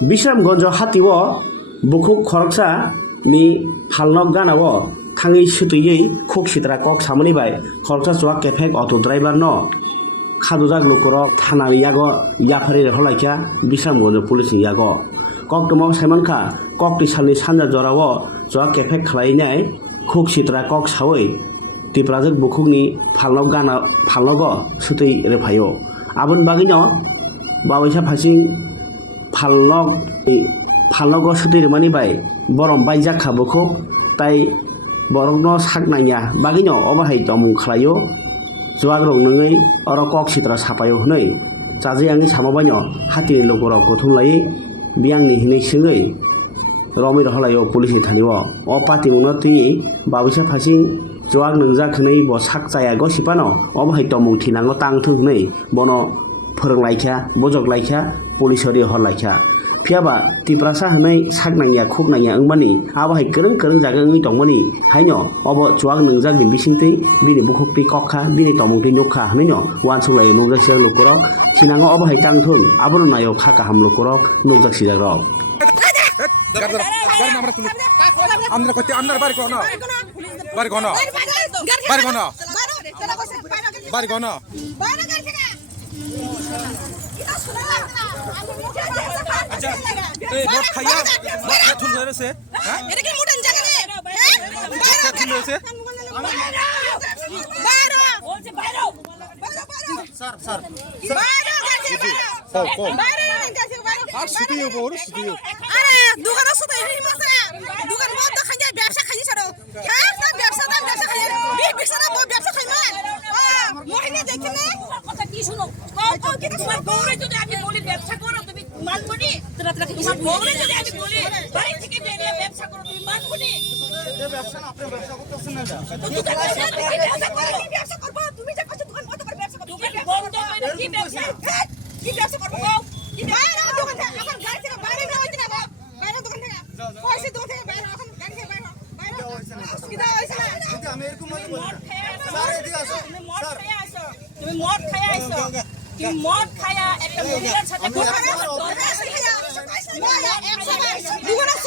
Bisramganj hatiwo bukhuk khoroksa ni phalnok ganao thangui sutuyui khuk sitra kok samani bai khoroksa chwak kefek auto driver no khadujak lukorok thanani yago yapari holaikya Bisramganj police ni yago koktomo saimankha kokti salni sanja jorao chwak kefek khlainai khuk sitra kok sawi tiprajak bukhukni phalnogo sutui refayo aboni bagino bawaisa phasing phalnogo sutui remani bai borom baijak kha bukhuk tai borokno saknaya bagino obahai tomung khlaio jwak rok nungui oro kok sitra sapayo hnui chaji angni samobaino hatini lokorok kothumlai biangni hinui singui romir holayo police thaniwo o patimungno tui bawaisa phasing jwak nungjak hnui bo sakchaya go sipano obahai tomung thinango tangthung hnui bono phoronglaikha bojoklaikha police ri horlaikha phiaba tiprasa hnai saknangya khuknangya wngmani abahai kereng jaga wngui tongmani haino obo jwak nungjak ni bisingtui bini bukhukti kokha bini tomungtui nukha hnaino wansuklai nukjaksia lukorok thinango obahai tangthung abono nayo kha kaham lukorok nukjak sijakrok আমরা কইতে আমনার বাড়ি কোন বাড়ি কোন বাড়ি কোন বাড়ি কোন আচ্ছা এই মদ খাইয়া ঠুল হইছে হ্যাঁ এটা কি মুডন জায়গা রে হ্যাঁ ঠুল হইছে বাইরে বলছে বাইরে স্যার বাইরে আর শুটিও বড় শুটিও আরে দোকানে শুতে হিমাছে দোকান বন্ধ খাই যায় ব্যবসা খাই ছাড়ো হ্যাঁ সব ব্যবসা খাই ব্যবসা না ব্যবসা খাই না মহিলা দেখে না কথা কি শুনো কও কি তোমার বউরে যদি আমি বলি ব্যবসা করো তুমি মানবনি তোরা কি তোমার বউরে যদি আমি বলি বাড়ি থেকে বেরিয়ে ব্যবসা করো তুমি মানবনি এই ব্যবসা না আপনি ব্যবসা করতেছেন না ব্যবসা করবা তুমি যে কষ্ট দোকান বন্ধ করে ব্যবসা করো দোকান বন্ধ করে কি ব্যবসা কি ব্যবসা করবো কও কি বাইরে দোকান থেকে আমার গাড়ি থেকে বাইরে না হইতে না বাইরে দোকান থেকে পয়সা দোকান থেকে বাইরে এখন গাড়ি থেকে বাইরে অসুবিধা হইছে না যদি আমি এরকম মদ খায়া স্যার এদিকে আসো তুমি মদ খায়া আইছো তুমি মদ খায়া একটা মহিলার সাথে কথা বলছো দোকানে